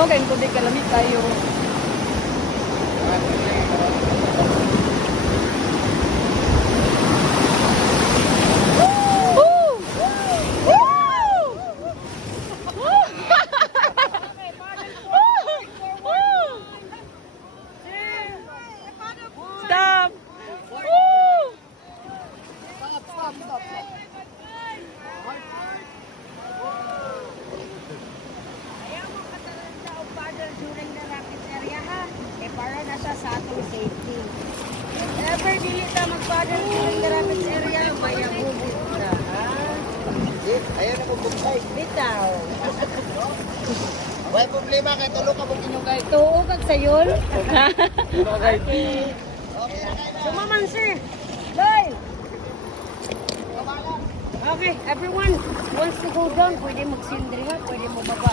no, kaya kung di kalamit tayo. Stop! Woo! Ayaw mo katalanda o paddle during the rapids area ha. Para na siya sa atong safety. If ever dili ta mag-paddle during the rapids area, maya bubit na ha. Ayaw na magbukay. Bitaw. Wala problema kay tulo ka mong inyong guys. Tuo kag sayon. Sumaman sir. Loy. Okay, everyone wants to go down. Pwede mag-swim diri ha. Pwede mo baba.